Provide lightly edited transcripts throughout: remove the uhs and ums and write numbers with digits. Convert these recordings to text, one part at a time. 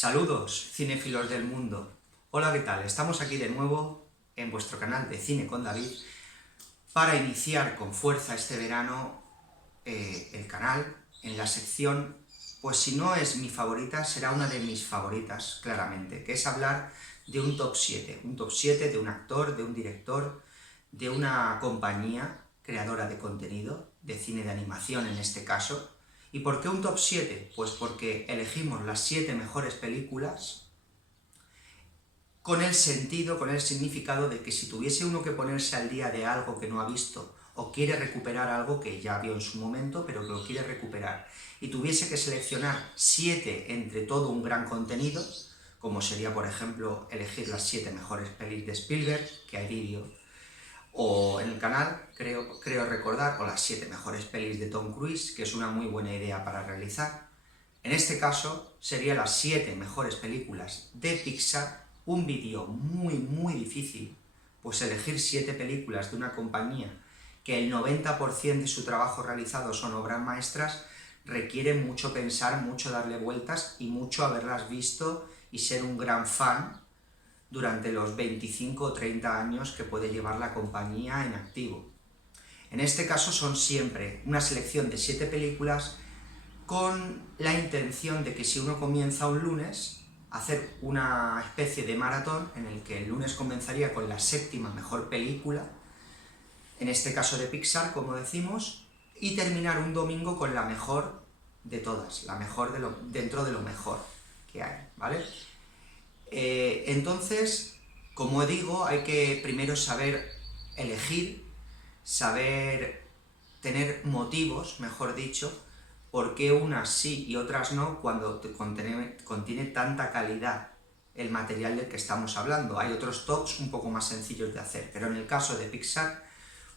Saludos, cinéfilos del mundo. Hola, ¿qué tal? Estamos aquí de nuevo en vuestro canal de Cine con David para iniciar con fuerza este verano el canal en la sección, pues si no es mi favorita, será una de mis favoritas, claramente, que es hablar de un top 7 de un actor, de un director, de una compañía creadora de contenido, de cine de animación en este caso. ¿Y por qué un top 7? Pues porque elegimos las 7 mejores películas con el sentido, con el significado de que si tuviese uno que ponerse al día de algo que no ha visto o quiere recuperar algo que ya vio en su momento, pero que lo quiere recuperar, y tuviese que seleccionar 7 entre todo un gran contenido, como sería, por ejemplo, elegir las 7 mejores pelis de Spielberg, que hay vídeo, o en el canal, creo recordar, o las 7 mejores pelis de Tom Cruise, que es una muy buena idea para realizar. En este caso, serían las 7 mejores películas de Pixar, un vídeo muy difícil, pues elegir 7 películas de una compañía que el 90% de su trabajo realizado son obras maestras, requiere mucho pensar, mucho darle vueltas y mucho haberlas visto y ser un gran fan durante los 25 o 30 años que puede llevar la compañía en activo. En este caso son siempre una selección de 7 películas con la intención de que si uno comienza un lunes, hacer una especie de maratón en el que el lunes comenzaría con la 7ª mejor película, en este caso de Pixar, como decimos, y terminar un domingo con la mejor de todas, la mejor dentro de lo mejor que hay, ¿vale? Entonces, como digo, hay que primero saber elegir, saber tener motivos, mejor dicho, por qué unas sí y otras no cuando contiene tanta calidad el material del que estamos hablando. Hay otros tops un poco más sencillos de hacer, pero en el caso de Pixar,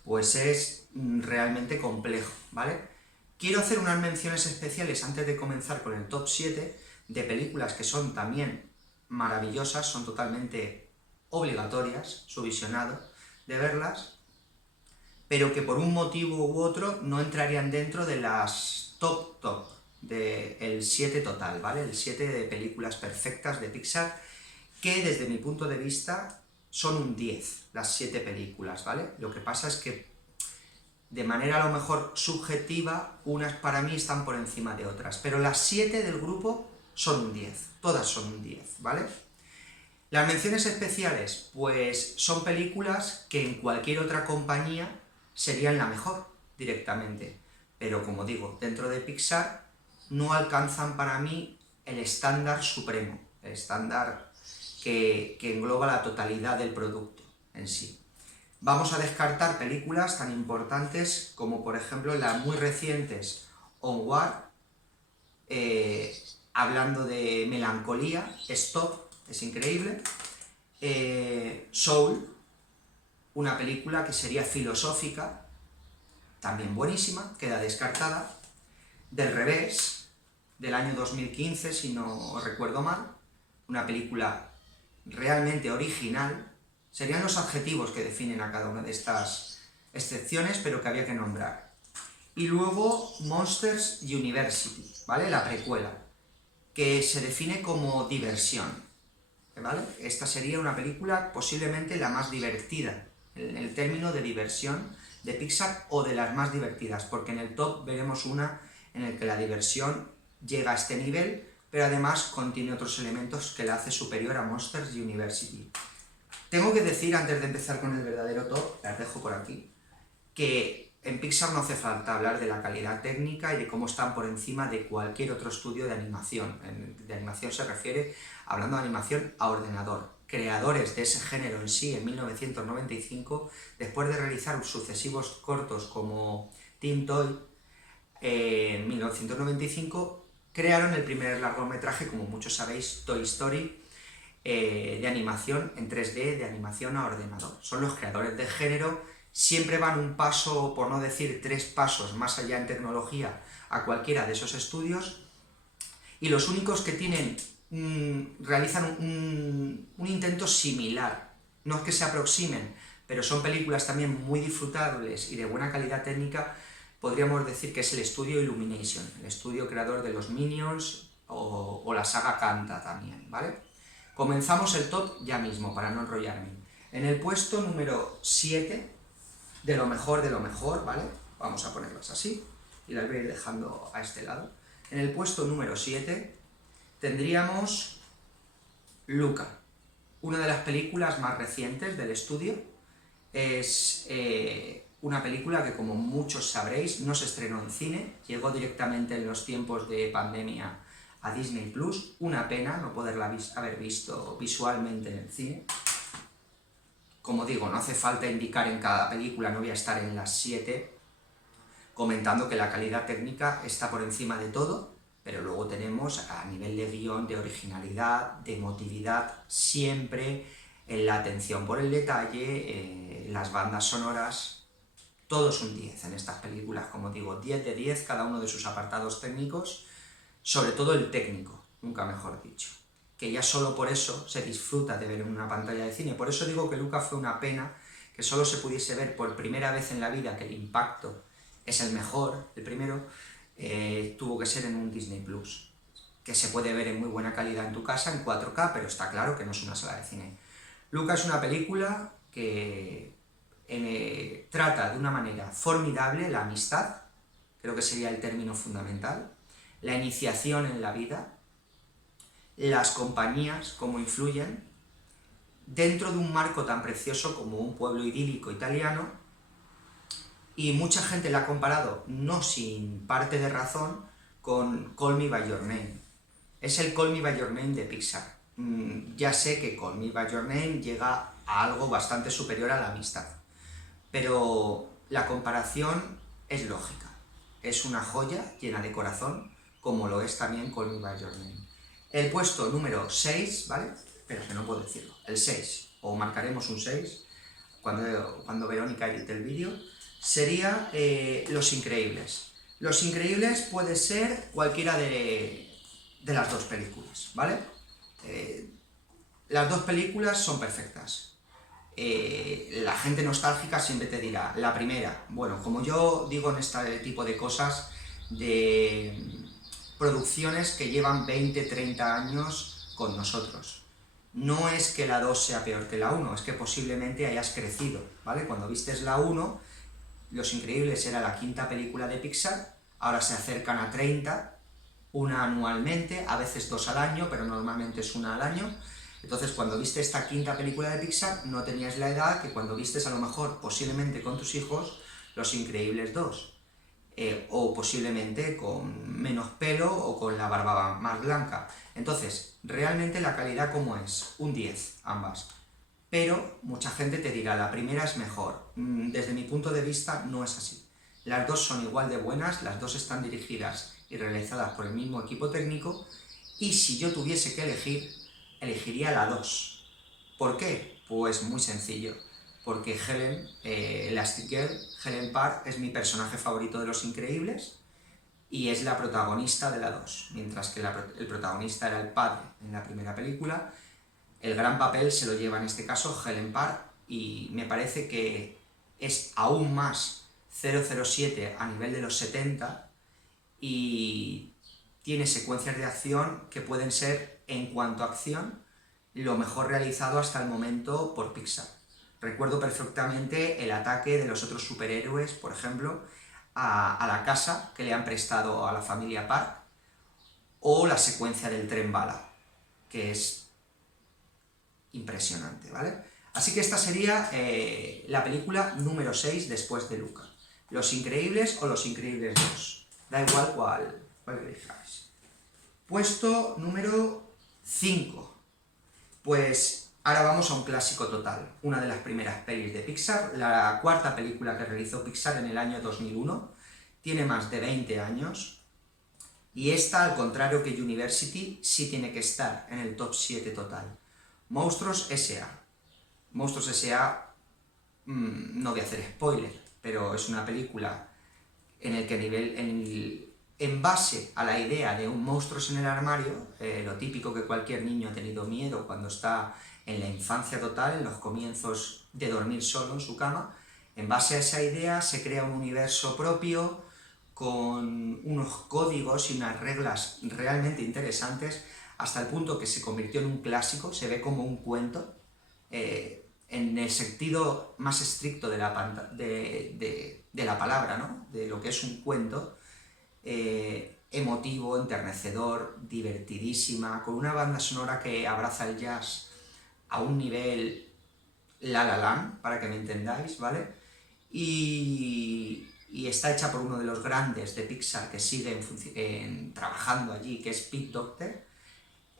pues es realmente complejo, ¿vale? Quiero hacer unas menciones especiales antes de comenzar con el top 7 de películas que son también maravillosas, son totalmente obligatorias, su visionado, de verlas, pero que por un motivo u otro no entrarían dentro de las top del 7 total, ¿vale? El 7 de películas perfectas de Pixar, que desde mi punto de vista son un 10, las 7 películas, ¿vale? Lo que pasa es que de manera a lo mejor subjetiva, unas para mí están por encima de otras, pero las 7 del grupo son un 10, todas son un 10, ¿vale? Las menciones especiales, pues son películas que en cualquier otra compañía serían la mejor directamente, pero como digo, dentro de Pixar no alcanzan para mí el estándar supremo, el estándar que engloba la totalidad del producto en sí. Vamos a descartar películas tan importantes como, por ejemplo, las muy recientes Onward, hablando de melancolía, Stop, es increíble, Soul, una película que sería filosófica, también buenísima, queda descartada, Del revés, del año 2015, si no recuerdo mal, una película realmente original. Serían los adjetivos que definen a cada una de estas excepciones, pero que había que nombrar. Y luego Monsters University, ¿vale? La precuela, que se define como diversión, ¿vale? Esta sería una película posiblemente la más divertida, en el término de diversión de Pixar, o de las más divertidas, porque en el top veremos una en el que la diversión llega a este nivel, pero además contiene otros elementos que la hace superior a Monsters University. Tengo que decir, antes de empezar con el verdadero top, las dejo por aquí, que en Pixar no hace falta hablar de la calidad técnica y de cómo están por encima de cualquier otro estudio de animación. De animación se refiere, hablando de animación, a ordenador. Creadores de ese género en sí, en 1995, después de realizar sucesivos cortos como Teen Toy, en 1995, crearon el primer largometraje, como muchos sabéis, Toy Story, de animación en 3D, de animación a ordenador. Son los creadores del género, siempre van un paso, por no decir 3 pasos más allá en tecnología a cualquiera de esos estudios, y los únicos que realizan un intento similar, no es que se aproximen, pero son películas también muy disfrutables y de buena calidad técnica, podríamos decir que es el estudio Illumination, el estudio creador de los Minions o la saga Canta también, ¿vale? Comenzamos el top ya mismo, para no enrollarme. En el puesto número 7, de lo mejor, ¿vale? Vamos a ponerlas así, y las voy a ir dejando a este lado. En el puesto número 7 tendríamos Luca, una de las películas más recientes del estudio. Es una película que, como muchos sabréis, no se estrenó en cine, llegó directamente en los tiempos de pandemia a Disney Plus. Una pena no poderla haber visto visualmente en el cine. Como digo, no hace falta indicar en cada película, no voy a estar en las 7 comentando que la calidad técnica está por encima de todo, pero luego tenemos a nivel de guión, de originalidad, de emotividad, siempre en la atención por el detalle, las bandas sonoras, todo es un 10 en estas películas, como digo, 10 de 10, cada uno de sus apartados técnicos, sobre todo el técnico, nunca mejor dicho, que ya solo por eso se disfruta de ver en una pantalla de cine. Por eso digo que Luca fue una pena que solo se pudiese ver por primera vez en la vida, que el impacto es el mejor, el primero, tuvo que ser en un Disney Plus, que se puede ver en muy buena calidad en tu casa, en 4K, pero está claro que no es una sala de cine. Luca es una película que trata de una manera formidable la amistad, creo que sería el término fundamental, la iniciación en la vida, las compañías, cómo influyen, dentro de un marco tan precioso como un pueblo idílico italiano, y mucha gente la ha comparado, no sin parte de razón, con Call Me By Your Name. Es el Call Me By Your Name de Pixar. Ya sé que Call Me By Your Name llega a algo bastante superior a la amistad, pero la comparación es lógica. Es una joya llena de corazón, como lo es también Call Me By Your Name. El puesto número 6, ¿vale? Pero que no puedo decirlo. El 6, o marcaremos un 6, cuando Verónica edite el vídeo, sería Los Increíbles. Los Increíbles puede ser cualquiera de las dos películas, ¿vale? Las dos películas son perfectas. La gente nostálgica siempre te dirá, la primera, bueno, como yo digo en este tipo de cosas, de producciones que llevan 20, 30 años con nosotros. No es que la 2 sea peor que la 1, es que posiblemente hayas crecido, ¿vale? Cuando vistes la 1, Los Increíbles era la quinta película de Pixar, ahora se acercan a 30, una anualmente, a veces 2 al año, pero normalmente es una al año. Entonces, cuando viste esta quinta película de Pixar, no tenías la edad que cuando vistes, a lo mejor, posiblemente con tus hijos, Los Increíbles 2. O posiblemente con menos pelo o con la barba más blanca. Entonces, realmente la calidad, ¿cómo es? Un 10, ambas. Pero mucha gente te dirá, la primera es mejor. Desde mi punto de vista, no es así. Las dos son igual de buenas, las dos están dirigidas y realizadas por el mismo equipo técnico, y si yo tuviese que elegir, elegiría la 2. ¿Por qué? Pues muy sencillo. Porque Helen, Elastigirl, Helen Parr, es mi personaje favorito de Los Increíbles y es la protagonista de la 2. Mientras que el protagonista era el padre en la primera película, el gran papel se lo lleva en este caso Helen Parr, y me parece que es aún más 007 a nivel de los 70 y tiene secuencias de acción que pueden ser, en cuanto a acción, lo mejor realizado hasta el momento por Pixar. Recuerdo perfectamente el ataque de los otros superhéroes, por ejemplo, a la casa que le han prestado a la familia Park, o la secuencia del tren bala, que es impresionante, ¿vale? Así que esta sería la película número 6 después de Luca. Los Increíbles o Los Increíbles 2. Da igual cuál elijáis. Puesto número 5. Pues ahora vamos a un clásico total, una de las primeras pelis de Pixar, la cuarta película que realizó Pixar en el año 2001, tiene más de 20 años, y esta, al contrario que University, sí tiene que estar en el top 7 total. Monstruos S.A. Monstruos S.A., no voy a hacer spoiler, pero es una película en el que en base a la idea de un monstruos en el armario, lo típico que cualquier niño ha tenido miedo cuando está en la infancia total, en los comienzos de dormir solo en su cama, en base a esa idea se crea un universo propio, con unos códigos y unas reglas realmente interesantes, hasta el punto que se convirtió en un clásico, se ve como un cuento, en el sentido más estricto de la palabra, ¿no? De lo que es un cuento, emotivo, enternecedor, divertidísima, con una banda sonora que abraza el jazz a un nivel La La Land, para que me entendáis, ¿vale? Y está hecha por uno de los grandes de Pixar que siguen trabajando allí, que es Pete Docter.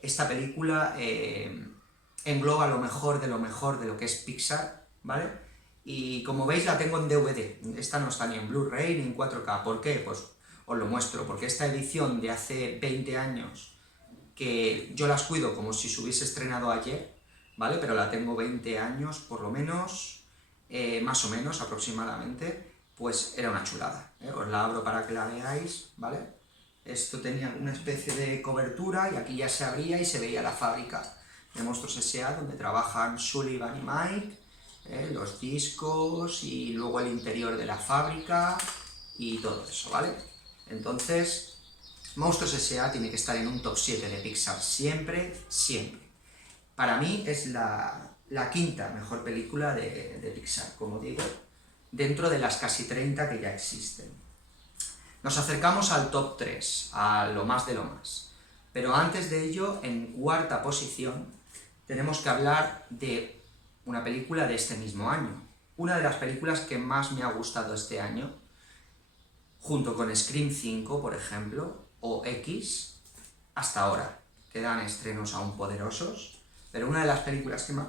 Esta película engloba lo mejor de lo que es Pixar, ¿vale? Y como veis la tengo en DVD, esta no está ni en Blu-ray ni en 4K. ¿Por qué? Pues os lo muestro, porque esta edición de hace 20 años, que yo las cuido como si se hubiese estrenado ayer, ¿vale? Pero la tengo 20 años, por lo menos, más o menos, aproximadamente, pues era una chulada, ¿eh? Os la abro para que la veáis, ¿vale? Esto tenía una especie de cobertura y aquí ya se abría y se veía la fábrica de Monstruos S.A., donde trabajan Sullivan y Mike, los discos y luego el interior de la fábrica y todo eso, ¿vale? Entonces, Monstruos S.A. tiene que estar en un top 7 de Pixar, siempre, siempre. Para mí es la quinta mejor película de Pixar, como digo, dentro de las casi 30 que ya existen. Nos acercamos al top 3, a lo más de lo más. Pero antes de ello, en cuarta posición, tenemos que hablar de una película de este mismo año. Una de las películas que más me ha gustado este año, junto con Scream 5, por ejemplo, o X, hasta ahora. Quedan estrenos aún poderosos, pero una de las películas que más,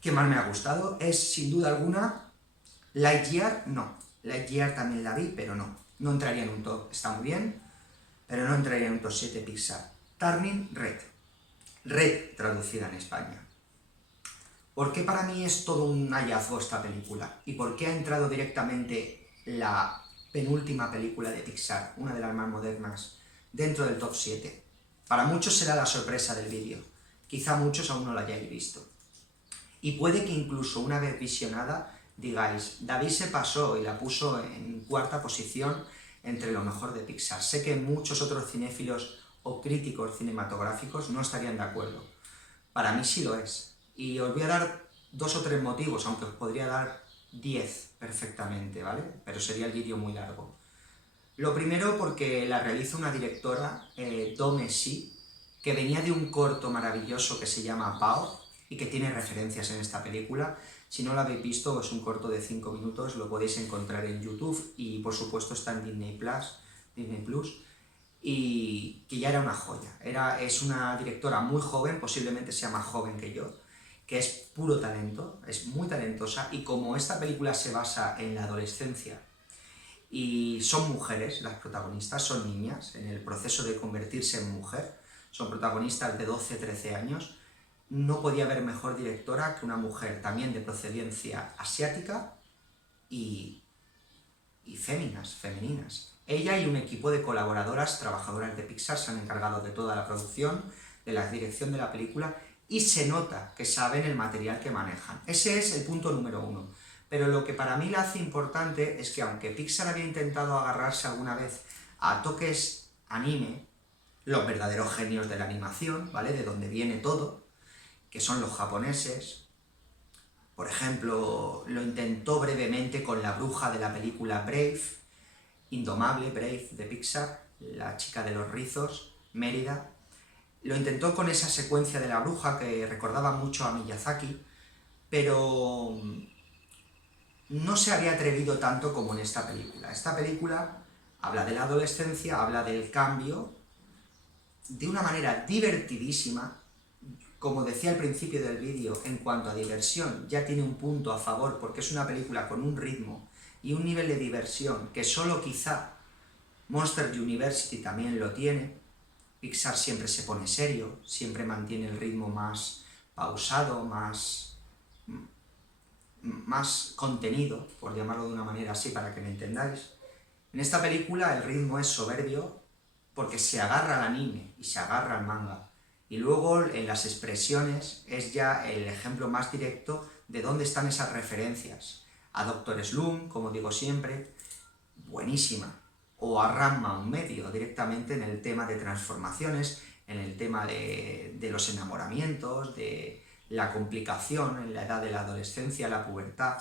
que más me ha gustado es, sin duda alguna, Lightyear. No, Lightyear también la vi, pero no entraría en un top, está muy bien, pero no entraría en un top 7 Pixar. Turning Red, Red traducida en España. ¿Por qué para mí es todo un hallazgo esta película? ¿Y por qué ha entrado directamente la penúltima película de Pixar, una de las más modernas, dentro del top 7? Para muchos será la sorpresa del vídeo, quizá muchos aún no la hayáis visto. Y puede que incluso una vez visionada digáis, David se pasó y la puso en cuarta posición entre lo mejor de Pixar. Sé que muchos otros cinéfilos o críticos cinematográficos no estarían de acuerdo. Para mí sí lo es. Y os voy a dar 2 o 3 motivos, aunque os podría dar 10 perfectamente, ¿vale? Pero sería el vídeo muy largo. Lo primero porque la realiza una directora, Dome Si, que venía de un corto maravilloso que se llama Pao y que tiene referencias en esta película. Si no lo habéis visto, es un corto de 5 minutos, lo podéis encontrar en YouTube y por supuesto está en Disney Plus, y que ya era una joya. Es una directora muy joven, posiblemente sea más joven que yo, que es puro talento, es muy talentosa, y como esta película se basa en la adolescencia y son mujeres las protagonistas, son niñas en el proceso de convertirse en mujer, son protagonistas de 12-13 años, no podía haber mejor directora que una mujer también de procedencia asiática y femeninas. Ella y un equipo de colaboradoras, trabajadoras de Pixar, se han encargado de toda la producción, de la dirección de la película, y se nota que saben el material que manejan. Ese es el punto número 1. Pero lo que para mí la hace importante es que, aunque Pixar había intentado agarrarse alguna vez a toques anime, los verdaderos genios de la animación, ¿vale? De donde viene todo, que son los japoneses. Por ejemplo, lo intentó brevemente con la bruja de la película Brave, Indomable, Brave de Pixar, la chica de los rizos, Mérida. Lo intentó con esa secuencia de la bruja que recordaba mucho a Miyazaki, pero no se había atrevido tanto como en esta película. Esta película habla de la adolescencia, habla del cambio, de una manera divertidísima. Como decía al principio del vídeo, en cuanto a diversión, ya tiene un punto a favor, porque es una película con un ritmo y un nivel de diversión que solo quizá Monster University también lo tiene. Pixar siempre se pone serio, siempre mantiene el ritmo más pausado, más contenido, por llamarlo de una manera así para que me entendáis. En esta película el ritmo es soberbio porque se agarra al anime y se agarra al manga. Y luego en las expresiones es ya el ejemplo más directo de dónde están esas referencias. A Dr. Slump, como digo siempre, buenísima. O a Ranma un medio, directamente en el tema de transformaciones, en el tema de los enamoramientos, de la complicación en la edad de la adolescencia, la pubertad.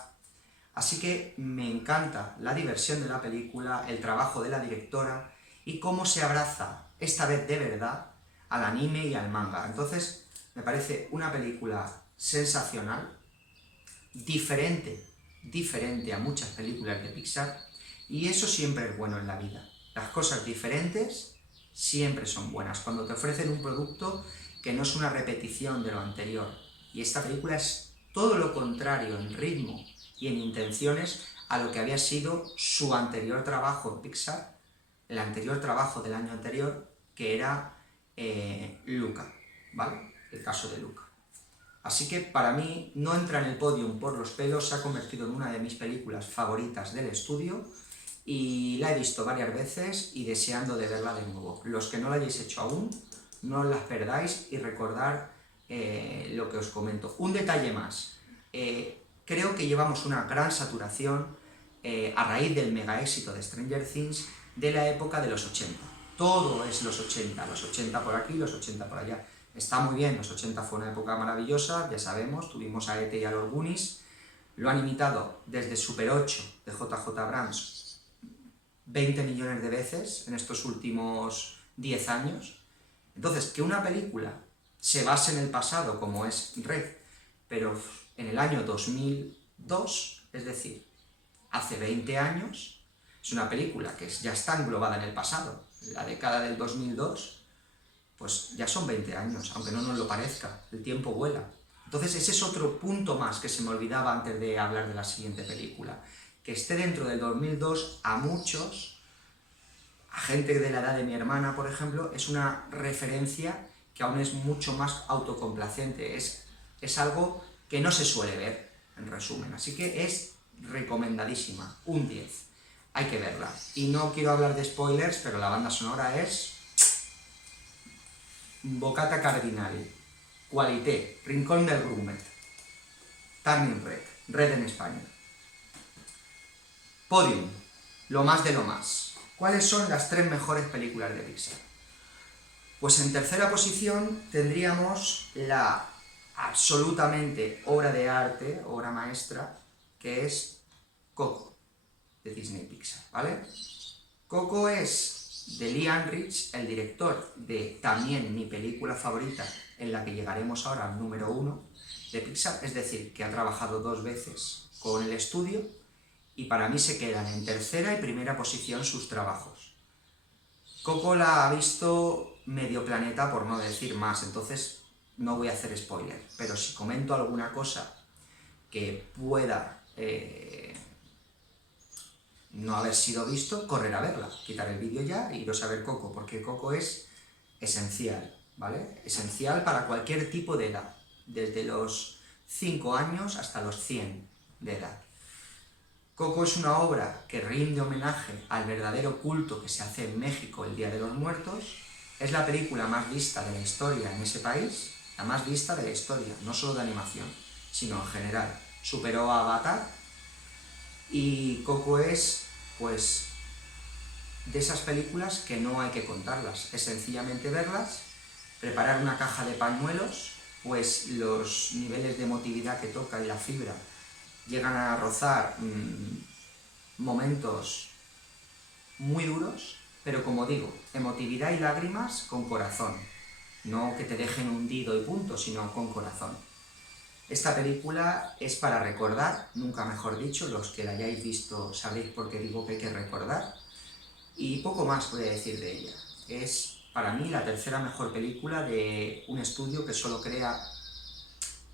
Así que me encanta la diversión de la película, el trabajo de la directora y cómo se abraza, esta vez de verdad, al anime y al manga. Entonces, me parece una película sensacional, diferente a muchas películas de Pixar, y eso siempre es bueno en la vida. Las cosas diferentes siempre son buenas, cuando te ofrecen un producto que no es una repetición de lo anterior. Y esta película es todo lo contrario en ritmo y en intenciones a lo que había sido su anterior trabajo en Pixar, el anterior trabajo del año anterior, que era Luca, ¿vale? El caso de Luca. Así que para mí no entra en el podium por los pelos, se ha convertido en una de mis películas favoritas del estudio y la he visto varias veces y deseando de verla de nuevo. Los que no la hayáis hecho aún, no las perdáis y recordar lo que os comento. Un detalle más, creo que llevamos una gran saturación a raíz del mega éxito de Stranger Things de la época de los 80. Todo es los 80 por aquí, los 80 por allá. Está muy bien, los 80 fue una época maravillosa, ya sabemos, tuvimos a E.T. y a los Goonies, lo han imitado desde Super 8 de J.J. Abrams 20 millones de veces en estos últimos 10 años. Entonces, que una película se base en el pasado, como es Red, pero en el año 2002, es decir, hace 20 años, es una película que ya está englobada en el pasado, la década del 2002, pues ya son 20 años, aunque no nos lo parezca, el tiempo vuela. Entonces ese es otro punto más que se me olvidaba antes de hablar de la siguiente película. Que esté dentro del 2002, a muchos, a gente de la edad de mi hermana, por ejemplo, es una referencia que aún es mucho más autocomplacente, es algo que no se suele ver, en resumen. Así que es recomendadísima, un 10. Hay que verla. Y no quiero hablar de spoilers, pero la banda sonora es Boccata Cardinali, Qualité, Rincón del Grumet, Turning Red, Red en España. Podium, lo más de lo más. ¿Cuáles son las 3 mejores películas de Pixar? Pues en tercera posición tendríamos la absolutamente obra de arte, obra maestra, que es Coco, de Disney Pixar, ¿vale? Coco es de Lee Unrich, el director de también mi película favorita, en la que llegaremos ahora al número 1 de Pixar, es decir, que ha trabajado 2 veces con el estudio, y para mí se quedan en tercera y primera posición sus trabajos. Coco la ha visto medio planeta, por no decir más, entonces no voy a hacer spoiler, pero si comento alguna cosa que pueda no haber sido visto, correr a verla, quitar el vídeo ya e iros a ver Coco, porque Coco es esencial, ¿vale? Esencial para cualquier tipo de edad, desde los 5 años hasta los 100 de edad. Coco es una obra que rinde homenaje al verdadero culto que se hace en México el Día de los Muertos, es la película más vista de la historia en ese país, la más vista de la historia, no solo de animación, sino en general. Superó a Avatar, y Coco es, pues, de esas películas que no hay que contarlas, es sencillamente verlas, preparar una caja de pañuelos, pues los niveles de emotividad que toca y la fibra llegan a rozar momentos muy duros, pero como digo, emotividad y lágrimas con corazón, no que te dejen hundido y punto, sino con corazón. Esta película es para recordar, nunca mejor dicho, los que la hayáis visto sabréis por qué digo que hay que recordar, y poco más voy a decir de ella. Es para mí la tercera mejor película de un estudio que solo crea,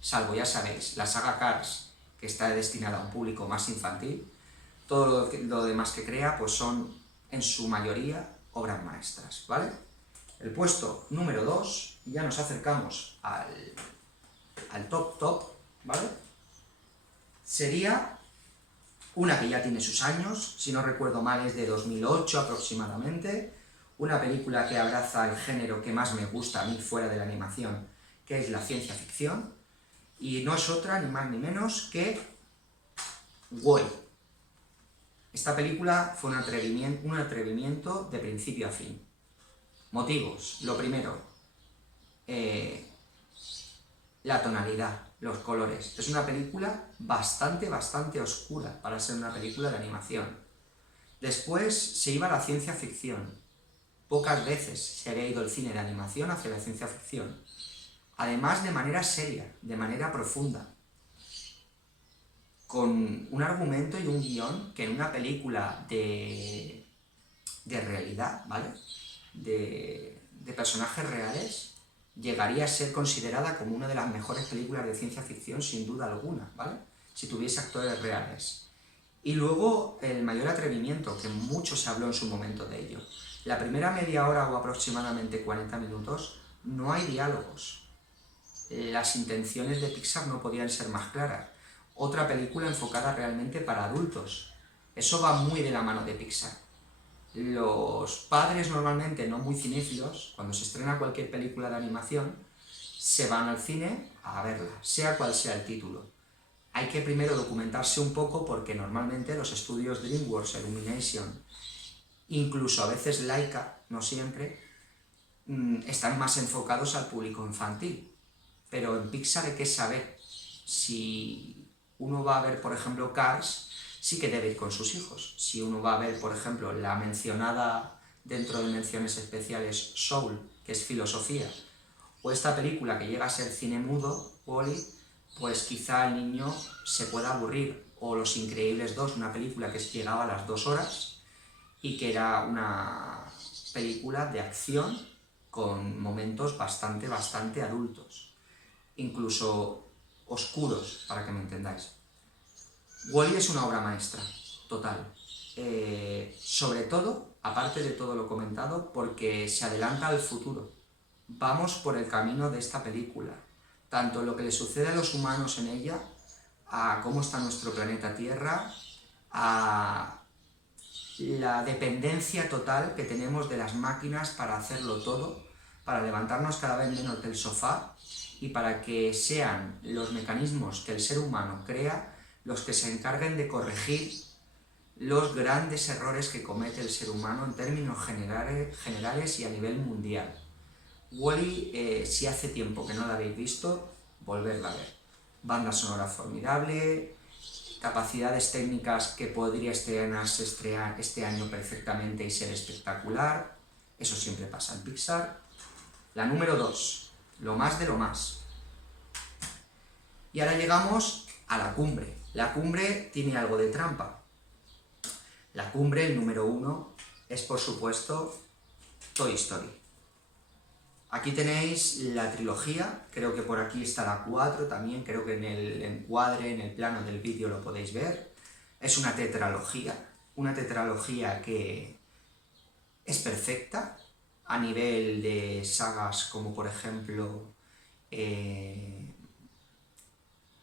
salvo ya sabéis, la saga Cars, que está destinada a un público más infantil. Todo lo demás que crea pues son en su mayoría obras maestras, ¿vale? El puesto número 2, ya nos acercamos al top, ¿vale? Sería una que ya tiene sus años, si no recuerdo mal es de 2008 aproximadamente, una película que abraza el género que más me gusta a mí fuera de la animación, que es la ciencia ficción, y no es otra ni más ni menos que WALL-E. Esta película fue un atrevimiento de principio a fin. Motivos. Lo primero, la tonalidad, los colores. Es una película bastante oscura para ser una película de animación. Después se iba a la ciencia ficción. Pocas veces se había ido el cine de animación hacia la ciencia ficción. Además, de manera seria, de manera profunda, con un argumento y un guión que en una película de realidad, ¿vale? De personajes reales, llegaría a ser considerada como una de las mejores películas de ciencia ficción, sin duda alguna, ¿vale? Si tuviese actores reales. Y luego, el mayor atrevimiento, que mucho se habló en su momento de ello. La primera media hora o aproximadamente 40 minutos, no hay diálogos. Las intenciones de Pixar no podían ser más claras. Otra película enfocada realmente para adultos. Eso va muy de la mano de Pixar. Los padres normalmente no muy cinéfilos, cuando se estrena cualquier película de animación, se van al cine a verla, sea cual sea el título. Hay que primero documentarse un poco porque normalmente los estudios DreamWorks, Illumination, incluso a veces Laika, no siempre, están más enfocados al público infantil. Pero en Pixar hay que saber si uno va a ver, por ejemplo, Cars, sí que debe ir con sus hijos. Si uno va a ver, por ejemplo, la mencionada dentro de menciones especiales Soul, que es filosofía, o esta película que llega a ser cine mudo, Wall-E, pues quizá el niño se pueda aburrir. O Los Increíbles 2, una película que llegaba a las 2 horas y que era una película de acción con momentos bastante adultos, incluso oscuros, para que me entendáis. Wall-E es una obra maestra, total. Sobre todo, aparte de todo lo comentado, porque se adelanta al futuro. Vamos por el camino de esta película. Tanto lo que le sucede a los humanos en ella, a cómo está nuestro planeta Tierra, a la dependencia total que tenemos de las máquinas para hacerlo todo, para levantarnos cada vez menos del sofá y para que sean los mecanismos que el ser humano crea los que se encarguen de corregir los grandes errores que comete el ser humano en términos generales y a nivel mundial. Wall-E, si hace tiempo que no la habéis visto, volverla a ver. Banda sonora formidable, capacidades técnicas que podría estrenarse este año perfectamente y ser espectacular. Eso siempre pasa en Pixar. La número 2, lo más de lo más. Y ahora llegamos a la cumbre. La cumbre tiene algo de trampa. La cumbre, el número 1, es por supuesto Toy Story. Aquí tenéis la trilogía, creo que por aquí está la 4 también, creo que en el encuadre, en el plano del vídeo lo podéis ver. Es una tetralogía que es perfecta a nivel de sagas como por ejemplo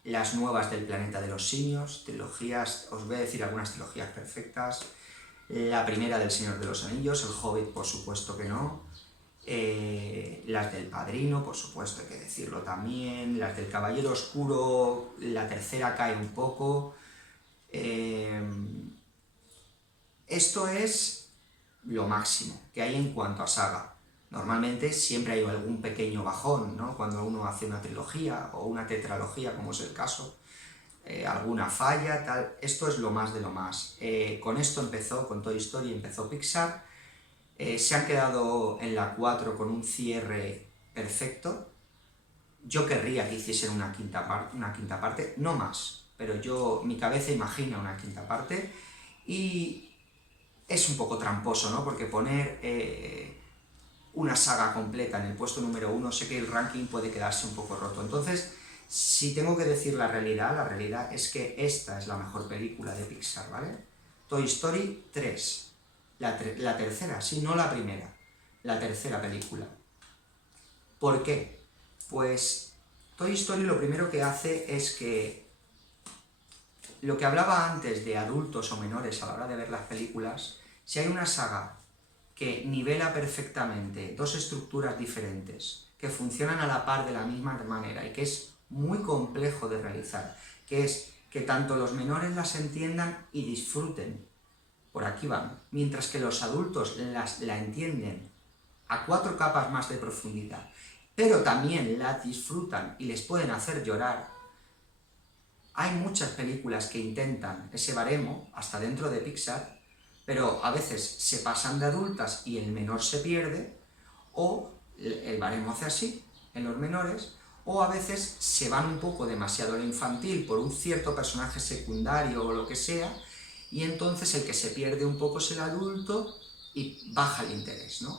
las nuevas del Planeta de los Simios, trilogías, os voy a decir algunas trilogías perfectas. La primera del Señor de los Anillos, El Hobbit por supuesto que no. Las del Padrino, por supuesto, hay que decirlo también. Las del Caballero Oscuro, la tercera cae un poco. Esto es lo máximo que hay en cuanto a saga. Normalmente siempre hay algún pequeño bajón, ¿no? Cuando uno hace una trilogía o una tetralogía, como es el caso, alguna falla, tal. Esto es lo más de lo más. Con esto empezó, con Toy Story empezó Pixar. Se han quedado en la 4 con un cierre perfecto. Yo querría que hiciesen una quinta parte, no más, pero mi cabeza imagina una quinta parte y es un poco tramposo, ¿no? Porque poner una saga completa en el puesto número 1, sé que el ranking puede quedarse un poco roto. Entonces, si tengo que decir la realidad es que esta es la mejor película de Pixar, ¿vale? Toy Story 3. La tercera, sí, no la primera, la tercera película. ¿Por qué? Pues Toy Story lo primero que hace es que lo que hablaba antes de adultos o menores a la hora de ver las películas, si hay una saga que nivela perfectamente dos estructuras diferentes, que funcionan a la par de la misma manera y que es muy complejo de realizar, que es que tanto los menores las entiendan y disfruten, por aquí van. Mientras que los adultos la entienden a 4 capas más de profundidad, pero también la disfrutan y les pueden hacer llorar, hay muchas películas que intentan ese baremo, hasta dentro de Pixar, pero a veces se pasan de adultas y el menor se pierde, o el baremo hace así en los menores, o a veces se van un poco demasiado a lo infantil por un cierto personaje secundario o lo que sea, y entonces el que se pierde un poco es el adulto y baja el interés, ¿no?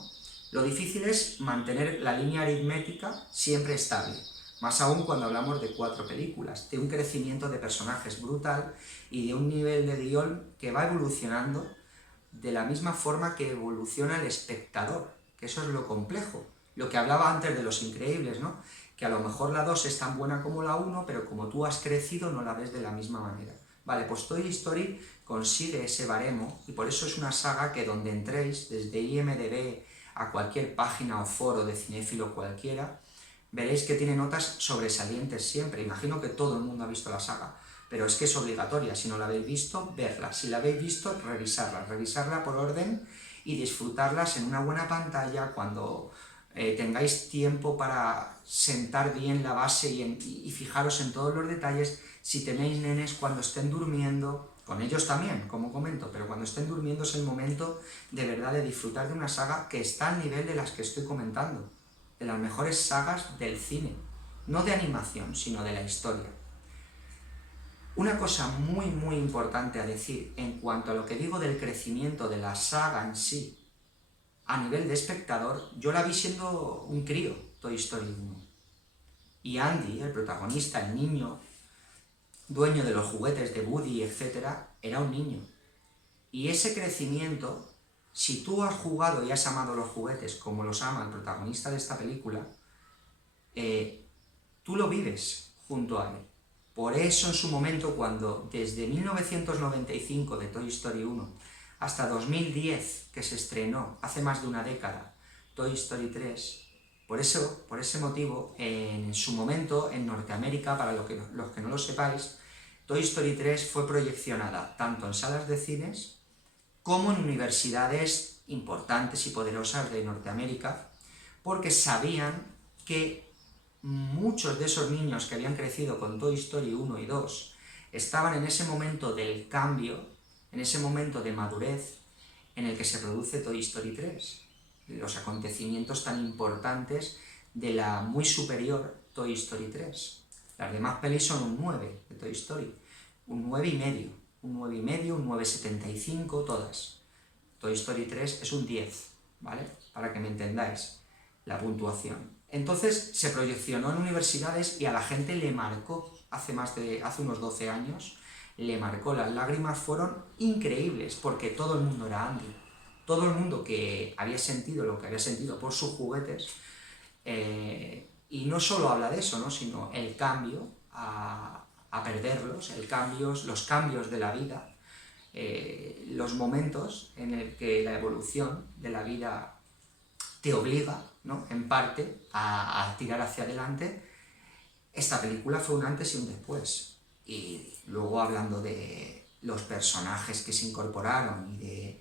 Lo difícil es mantener la línea aritmética siempre estable, más aún cuando hablamos de 4 películas, de un crecimiento de personajes brutal y de un nivel de guión que va evolucionando de la misma forma que evoluciona el espectador, que eso es lo complejo. Lo que hablaba antes de Los Increíbles, ¿no? Que a lo mejor la 2 es tan buena como la 1, pero como tú has crecido no la ves de la misma manera. Vale, pues Toy Story consigue ese baremo y por eso es una saga que donde entréis, desde IMDb a cualquier página o foro de cinéfilo cualquiera, veréis que tiene notas sobresalientes siempre. Imagino que todo el mundo ha visto la saga, pero es que es obligatoria, si no la habéis visto, verla. Si la habéis visto, revisarla por orden y disfrutarlas en una buena pantalla cuando tengáis tiempo para sentar bien la base y fijaros en todos los detalles. Si tenéis nenes, cuando estén durmiendo, con ellos también, como comento, pero cuando estén durmiendo es el momento de verdad de disfrutar de una saga que está al nivel de las que estoy comentando, de las mejores sagas del cine, no de animación, sino de la historia. Una cosa muy muy importante a decir en cuanto a lo que digo del crecimiento de la saga en sí, a nivel de espectador, yo la vi siendo un crío, Toy Story 1. Y Andy, el protagonista, el niño, dueño de los juguetes de Woody, etc., era un niño. Y ese crecimiento, si tú has jugado y has amado los juguetes como los ama el protagonista de esta película, tú lo vives junto a él. Por eso en su momento, cuando desde 1995 de Toy Story 1 hasta 2010, que se estrenó hace más de una década, Toy Story 3, por ese motivo, en su momento, en Norteamérica, para los que no lo sepáis, Toy Story 3 fue proyeccionada tanto en salas de cines como en universidades importantes y poderosas de Norteamérica, porque sabían que muchos de esos niños que habían crecido con Toy Story 1 y 2 estaban en ese momento del cambio, en ese momento de madurez en el que se produce Toy Story 3. Los acontecimientos tan importantes de la muy superior Toy Story 3. Las demás pelis son un 9 de Toy Story, un 9,5, un 9,5, un 9,75, todas. Toy Story 3 es un 10, ¿vale? Para que me entendáis la puntuación. Entonces se proyeccionó en universidades y a la gente le marcó, hace unos 12 años, le marcó. Las lágrimas fueron increíbles, porque todo el mundo era Andy. Todo el mundo que había sentido lo que había sentido por sus juguetes, y no solo habla de eso, ¿no? Sino el cambio a perderlos, los cambios de la vida, los momentos en el que la evolución de la vida te obliga, ¿no? En parte, a tirar hacia adelante. Esta película fue un antes y un después. Y luego, hablando de los personajes que se incorporaron y de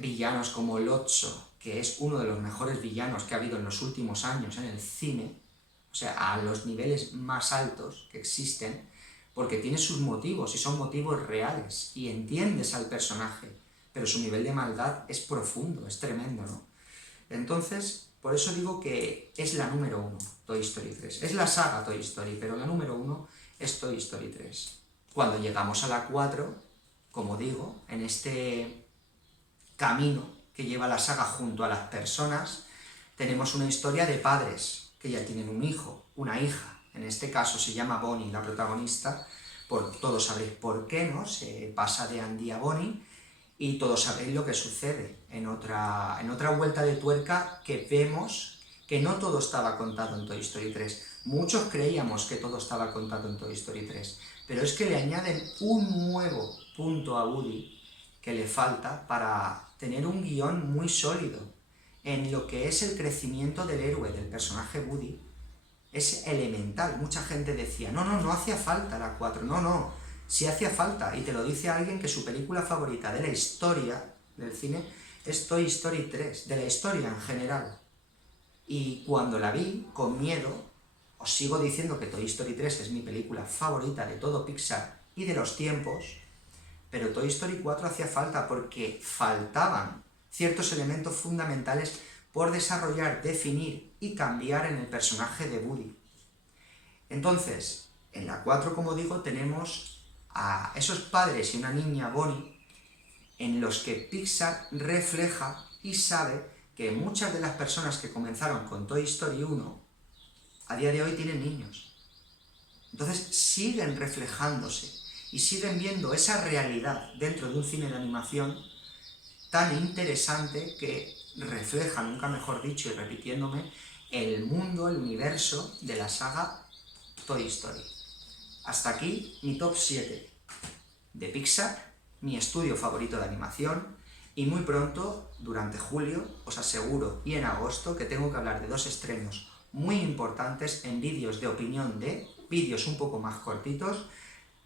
villanos como Lotso, que es uno de los mejores villanos que ha habido en los últimos años en el cine, o sea, a los niveles más altos que existen, porque tiene sus motivos y son motivos reales y entiendes al personaje, pero su nivel de maldad es profundo, es tremendo, ¿no? Entonces, por eso digo que es la número 1, Toy Story 3. Es la saga Toy Story, pero la número 1 es Toy Story 3. Cuando llegamos a la 4, como digo, en este camino que lleva la saga junto a las personas, tenemos una historia de padres que ya tienen un hijo, una hija. En este caso se llama Bonnie, la protagonista. Todos sabréis por qué, ¿no? Se pasa de Andy a Bonnie. Y todos sabréis lo que sucede en otra vuelta de tuerca, que vemos que no todo estaba contado en Toy Story 3. Muchos creíamos que todo estaba contado en Toy Story 3, pero es que le añaden un nuevo punto a Woody que le falta para tener un guión muy sólido en lo que es el crecimiento del héroe, del personaje Woody. Es elemental. Mucha gente decía, no hacía falta la 4, no, Si hacía falta, y te lo dice alguien que su película favorita de la historia del cine es Toy Story 3, de la historia en general. Y cuando la vi, con miedo, os sigo diciendo que Toy Story 3 es mi película favorita de todo Pixar y de los tiempos, pero Toy Story 4 hacía falta porque faltaban ciertos elementos fundamentales por desarrollar, definir y cambiar en el personaje de Woody. Entonces, en la 4, como digo, tenemos a esos padres y una niña, Bonnie, en los que Pixar refleja y sabe que muchas de las personas que comenzaron con Toy Story 1 a día de hoy tienen niños. Entonces siguen reflejándose y siguen viendo esa realidad dentro de un cine de animación tan interesante que refleja, nunca mejor dicho y repitiéndome, el mundo, el universo de la saga Toy Story. Hasta aquí mi top 7 de Pixar, mi estudio favorito de animación, y muy pronto, durante julio, os aseguro, y en agosto, que tengo que hablar de 2 estrenos muy importantes en vídeos de opinión vídeos un poco más cortitos,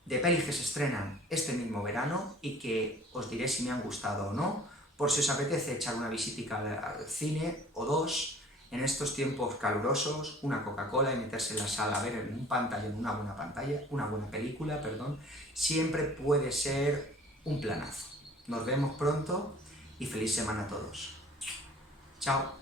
de pelis que se estrenan este mismo verano y que os diré si me han gustado o no, por si os apetece echar una visitica al cine o dos, en estos tiempos calurosos, una Coca-Cola y meterse en la sala a ver en un pantalla, en una buena película, siempre puede ser un planazo. Nos vemos pronto y feliz semana a todos. Chao.